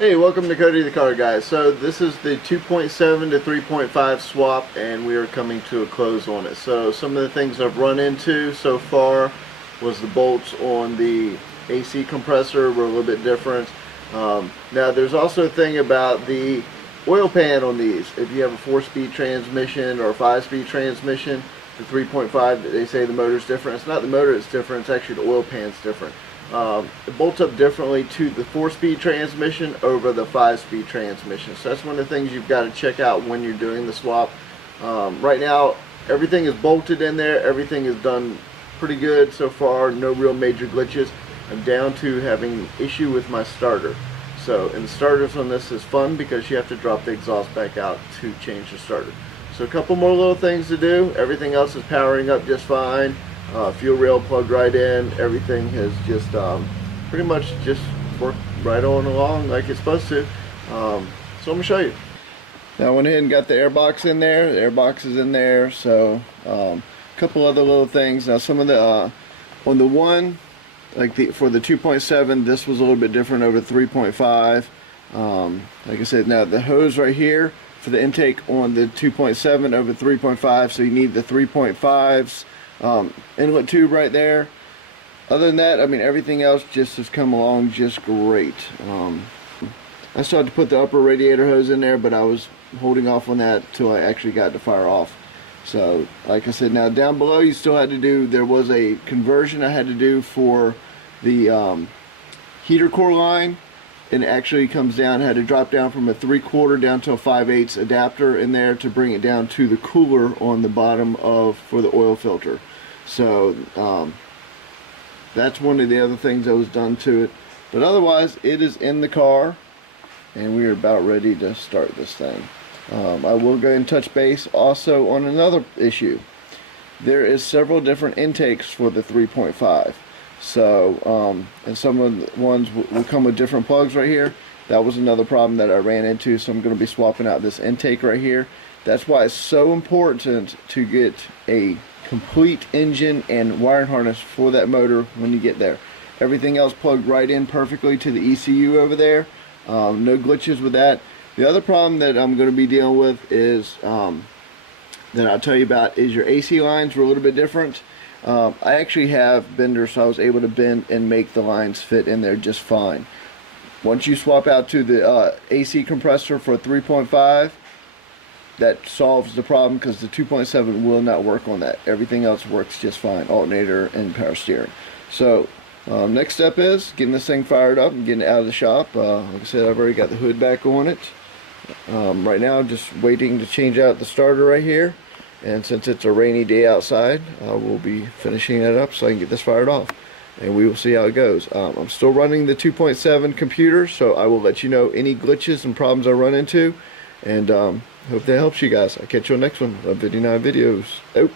Hey, welcome to Cody the Car Guy. So this is the 2.7 to 3.5 swap, and we are coming to a close on it. So some of the things I've run into so far was the bolts on the AC compressor were a little bit different. Now there's also a thing about the oil pan on these. If you have a 4-speed transmission or a 5-speed transmission, the 3.5, they say the motor's different. It's not the motor that's different, it's actually the oil pan's different. It bolts up differently to the 4-speed transmission over the 5-speed transmission. So that's one of the things you've got to check out when you're doing the swap. Right now, everything is bolted in there. Everything is done pretty good so far. No real major glitches. I'm down to having an issue with my starter. So, and the starters on this is fun because you have to drop the exhaust back out to change the starter. So a couple more little things to do. Everything else is powering up just fine. Fuel rail plugged right in. Everything has just pretty much just worked right on along like it's supposed to. So I'm going to show you. Now I went ahead and got the air box in there. The air box is in there. So a couple other little things. Now some of the on the one, like for the 2.7, this was a little bit different over 3.5. Like I said, now the hose right here for the intake on the 2.7 over 3.5. So you need the 3.5's inlet tube right there. Other than that, I mean, everything else just has come along just great. I started to put the upper radiator hose in there, but I was holding off on that till I actually got the fire off. So like I said, now down below you still had to do, there was a conversion I had to do for the heater core line, and it actually comes down, had to drop down from a 3/4 down to a 5/8 adapter in there to bring it down to the cooler on the bottom of for the oil filter. So that's one of the other things that was done to it, but otherwise it is in the car and we are about ready to start this thing. I will go and touch base also on another issue. There is several different intakes for the 3.5. So and some of the ones will come with different plugs right here. That was another problem that I ran into, so I'm going to be swapping out this intake right here. That's why it's so important to get a complete engine and wiring harness for that motor when you get there. Everything else plugged right in perfectly to the ECU over there. No glitches with that. The other problem that I'm going to be dealing with is that I'll tell you about is your AC lines were a little bit different. I actually have benders, so I was able to bend and make the lines fit in there just fine. Once you swap out to the AC compressor for 3.5, that solves the problem because the 2.7 will not work on that. Everything else works just fine, alternator and power steering. So next step is getting this thing fired up and getting it out of the shop. Like I said, I've already got the hood back on it. Right now, just waiting to change out the starter right here. And since it's a rainy day outside, we'll be finishing it up so I can get this fired off. And we will see how it goes. I'm still running the 2.7 computer, so I will let you know any glitches and problems I run into. And hope that helps you guys. I'll catch you on the next one of Video 9 Videos. Out.